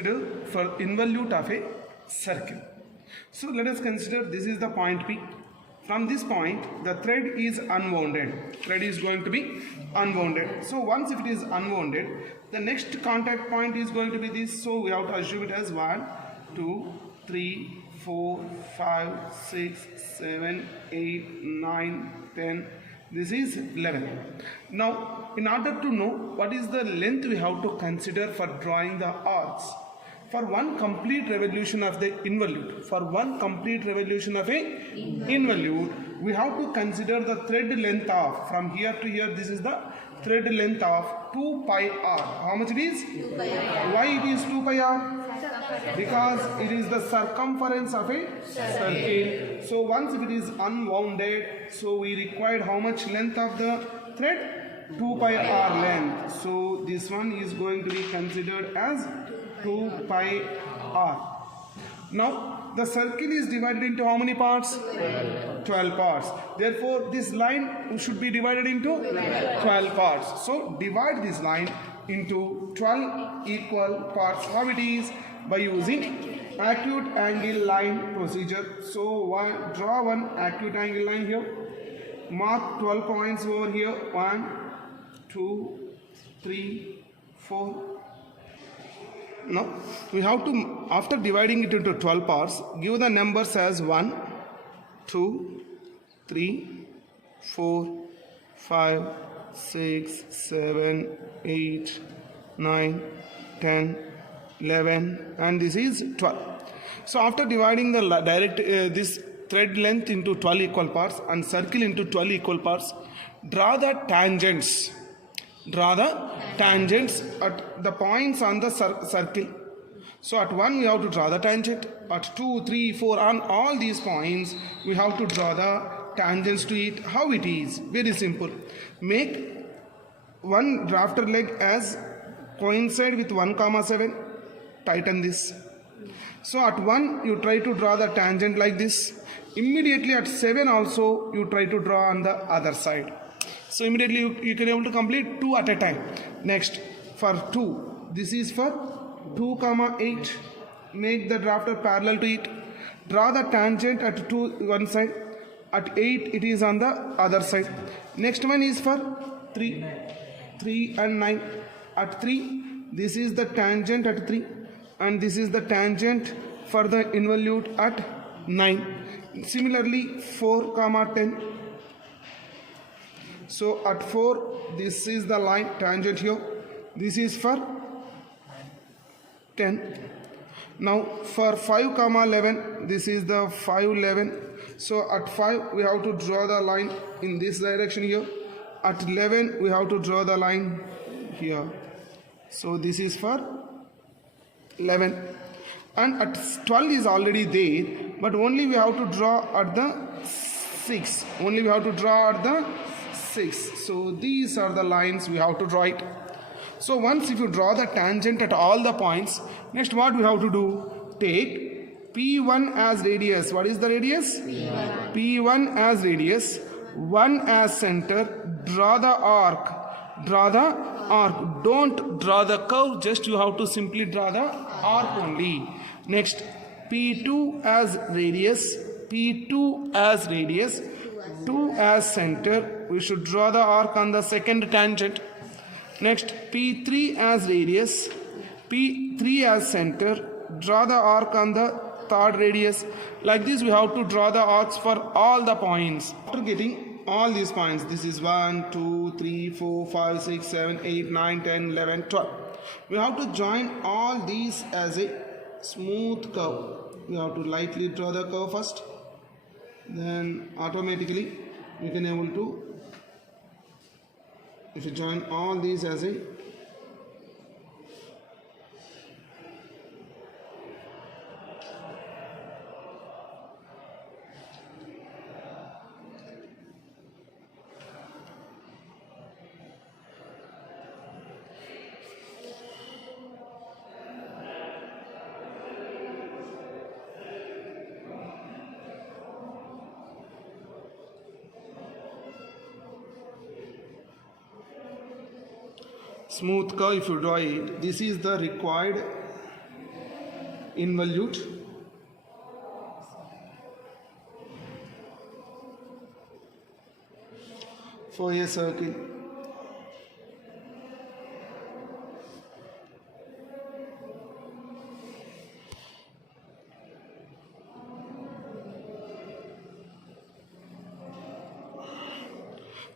for involute of a circle. So let us consider this is the point P. From this point the thread is unwounded. Thread is going to be unwounded. So once if it is unwounded, the next contact point is going to be this. So we have to assume it as 1, 2, 3, 4, 5, 6, 7, 8, 9, 10. This is 11. Now in order to know what is the length we have to consider for drawing the arcs. For one complete revolution of the involute, we have to consider the thread length of, from here to here, this is the thread length of 2 pi r. How much it is? 2 pi r. Why it is 2 pi r? Because it is the circumference of a circle. So once if it is unwounded, so we required how much length of the thread? 2 pi r length. So this one is going to be considered as 2 pi r. Now the circle is divided into how many parts? 12 parts. Therefore this line should be divided into 12 parts. So divide this line into 12 equal parts. How it is? By using acute angle line procedure. So draw one acute angle line here. Mark 12 points over here. 1, 2, 3, 4. Now we have to, after dividing it into 12 parts, give the numbers as 1, 2, 3, 4, 5, 6, 7, 8, 9, 10, 11, and this is 12. So after dividing the this thread length into 12 equal parts and circle into 12 equal parts, draw the tangents. Draw the tangents at the points on the circle. So at 1 we have to draw the tangent. At 2, 3, 4, on all these points we have to draw the tangents to it. How it is? Very simple. Make one drafter leg as coincide with 1, 7. Tighten this. So at 1 you try to draw the tangent like this. Immediately at 7 also you try to draw on the other side. So immediately you can able to complete 2 at a time. Next, for 2, this is for 2, 8. Make the drafter parallel to it. Draw the tangent at 2 one side. At 8 it is on the other side. Next one is for 3. 3 and 9. At 3, this is the tangent at 3. And this is the tangent for the involute at 9. Similarly 4, 10. So at 4, this is the line tangent here. This is for 10. Now for 5, 11, this is the 5, 11. So at 5 we have to draw the line in this direction here. At 11 we have to draw the line here. So this is for 11. And at 12 is already there, but only we have to draw at the 6. Only we have to draw at the 6. So these are the lines we have to draw it. So once if you draw the tangent at all the points, next what we have to do? Take P1 as radius. What is the radius? P1. P1 as radius, 1 as center. Draw the arc. Draw the arc. Don't draw the curve, just you have to simply draw the arc only. Next, P2 as radius. P2 as radius, 2 as center. We should draw the arc on the second tangent. Next, P3 as radius, P3 as center. Draw the arc on the third radius. Like this we have to draw the arcs for all the points. After getting all these points, this is 1, 2, 3, 4, 5, 6, 7, 8, 9, 10, 11, 12. We have to join all these as a smooth curve. We have to lightly draw the curve first. Then automatically you can able to, if you join all these as a smooth curve, if you draw it, this is the required involute for a circle.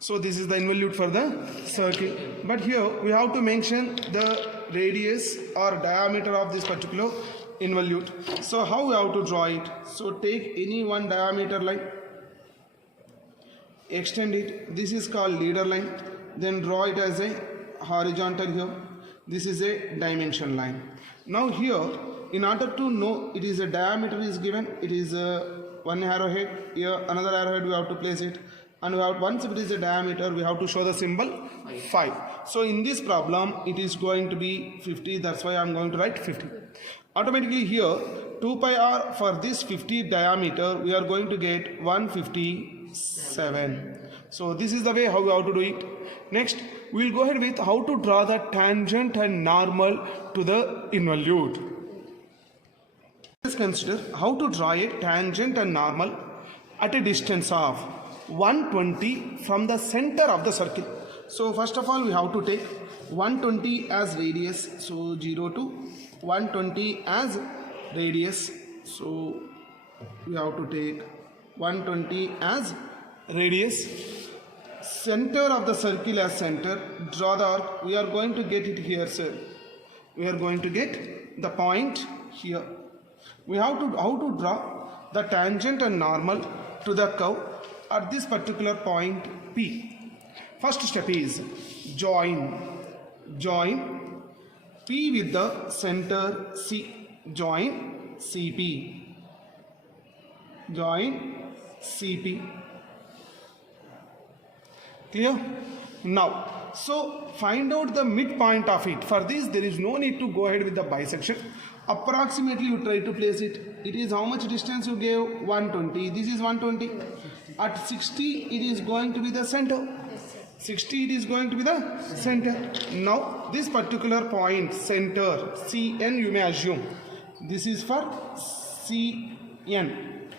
So this is the involute for the circle. But here we have to mention the radius or diameter of this particular involute. So how we have to draw it? So take any one diameter line, extend it. This is called leader line. Then draw it as a horizontal here. This is a dimension line. Now here, in order to know it is a diameter is given, it is one arrowhead. Here another arrowhead we have to place it. And once it is a diameter, we have to show the symbol 5. So in this problem, it is going to be 50. That's why I am going to write 50. Automatically here, 2 pi r for this 50 diameter, we are going to get 157. So this is the way how we have to do it. Next, we will go ahead with how to draw the tangent and normal to the involute. Let's consider how to draw a tangent and normal at a distance of 120 from the center of the circle. So first of all we have to take 120 as radius. So 0 to 120 as radius. So we have to take 120 as radius. Center of the circle as center. Draw the arc. We are going to get it here, sir. We are going to get the point here. We have to how to draw the tangent and normal to the curve at this particular point P. First step is join P with the center C. Join CP. Clear? Now, so find out the midpoint of it. For this, there is no need to go ahead with the bisection. Approximately you try to place it. It is how much distance you gave? 120. This is 120. At 60, it is going to be the center. 60, it is going to be the center. Now, this particular point, center, CN, you may assume. This is for CN.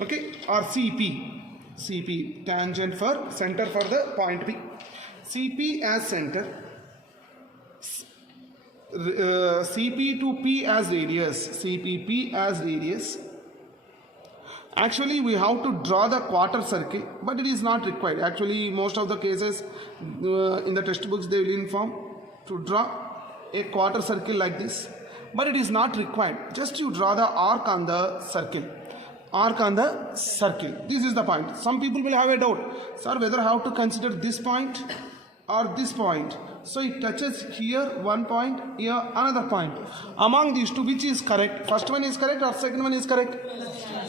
Okay? Or CP, tangent for center for the point P. CP as center. CP to P as radius. CPP as radius. Actually, we have to draw the quarter circle, but it is not required. Actually, most of the cases in the textbooks they will inform to draw a quarter circle like this, but it is not required. Just you draw the arc on the circle. This is the point. Some people will have a doubt, sir, whether I have to consider this point or this point. So it touches here one point, here another point. Among these two, which is correct? First one is correct or second one is correct?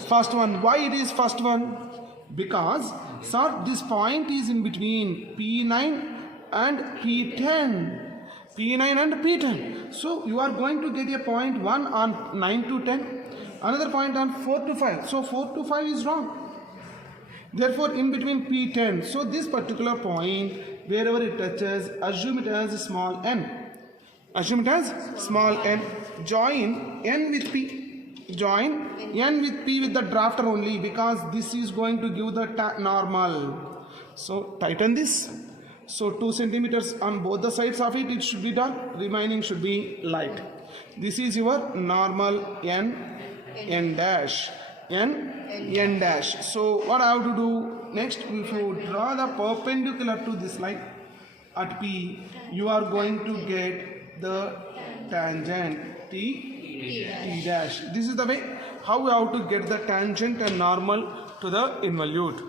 First one. Why it is first one? Because, sir, this point is in between P9 and P10. P9 and P10. So you are going to get a point 1 on 9 to 10. Another point on 4 to 5. So 4 to 5 is wrong. Therefore, in between P10. So this particular point, wherever it touches, assume it as small n. Join n with P. Join n with P with the drafter only, because this is going to give the normal. So tighten this. So 2 centimeters on both the sides of it, it should be dark. Remaining should be light. This is your normal n dash. N dash. So what I have to do next? If you draw the perpendicular to this line at P, you are going to get the tangent T dash. This is the way how we have to get the tangent and normal to the involute.